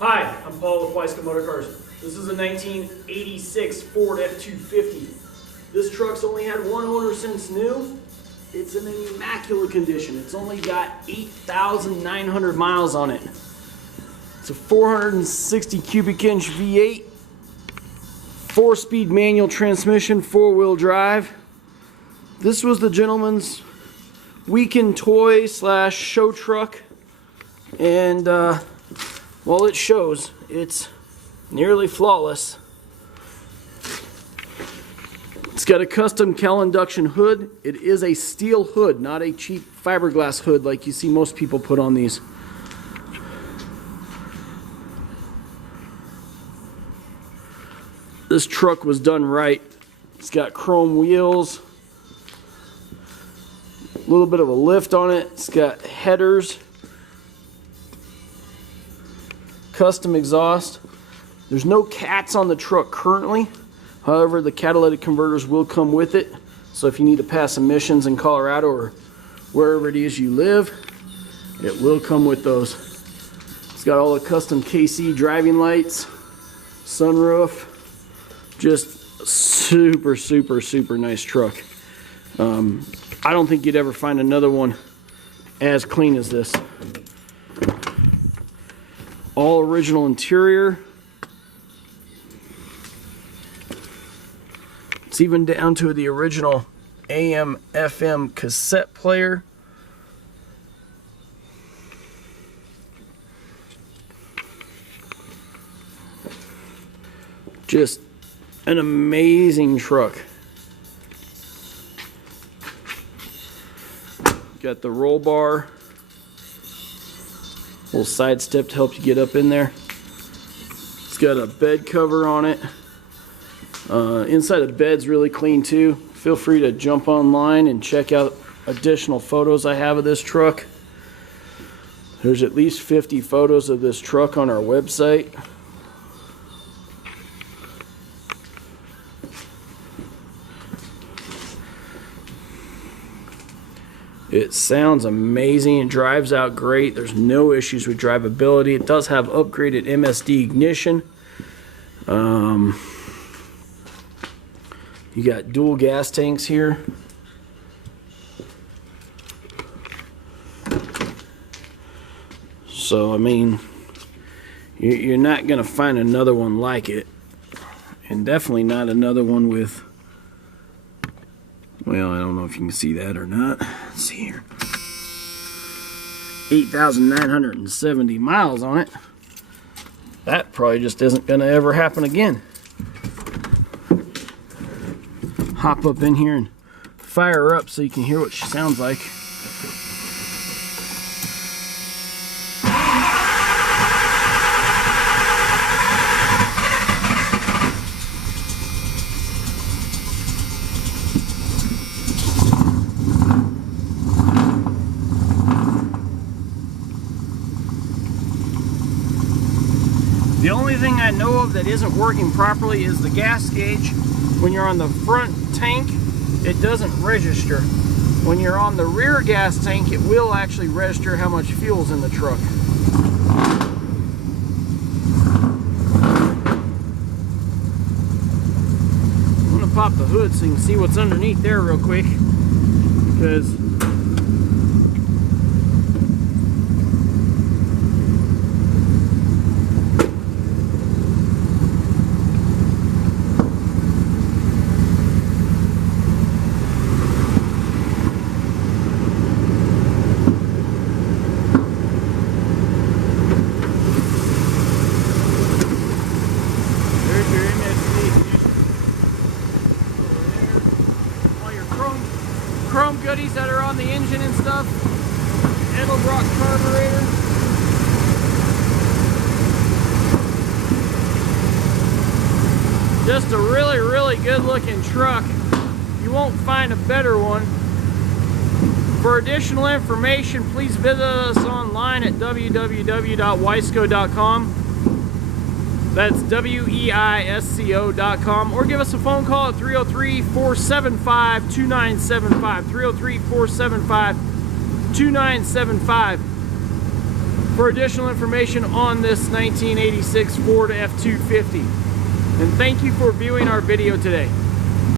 Hi, I'm Paul with Weisco Motor Cars. This is a 1986 Ford F250. This truck's only had one owner since new. It's in an immaculate condition. It's only got 8,900 miles on it. It's a 460 cubic inch V8, 4-speed manual transmission, 4-wheel drive. This was the gentleman's weekend toy slash show truck, and well, it shows. It's nearly flawless. It's got a custom Cal induction hood. It is a steel hood, not a cheap fiberglass hood like you see most people put on these. This truck was done right. It's got chrome wheels, a little bit of a lift on it. It's got headers, custom exhaust. There's no cats on the truck currently. However, the catalytic converters will come with it. So if you need to pass emissions in Colorado or wherever it is you live, it will come with those. It's got all the custom KC driving lights, sunroof. Just super, super, super nice truck. I don't think you'd ever find another one as clean as this. All original interior. It's even down to the original AM FM cassette player. Just an amazing truck. Got the roll bar, little side step to help you get up in there. It's got a bed cover on it. Inside the bed's really clean too. Feel free to jump online and check out additional photos I have of this truck. There's at least 50 photos of this truck on our website. It sounds amazing. It drives out great. There's no issues with drivability. It does have upgraded MSD ignition. You got dual gas tanks here. So, I mean, you're not going to find another one like it. And definitely not another one with, well, I don't know if you can see that or not. Let's see here. 8,970 miles on it. That probably just isn't going to ever happen again. Hop up in here and fire her up so you can hear what she sounds like. The only thing I know of that isn't working properly is the gas gauge. When you're on the front tank, it doesn't register. When you're on the rear gas tank, it will actually register how much fuel's in the truck. I'm gonna pop the hood so you can see what's underneath there real quick, because chrome goodies that are on the engine and stuff. Edelbrock carburetor. Just a really, really good looking truck. You won't find a better one. For additional information, please visit us online at www.weisco.com. That's WEISCO.com, or give us a phone call at 303-475-2975. 303-475-2975. for additional information on this 1986 Ford F250. And thank you for viewing our video today.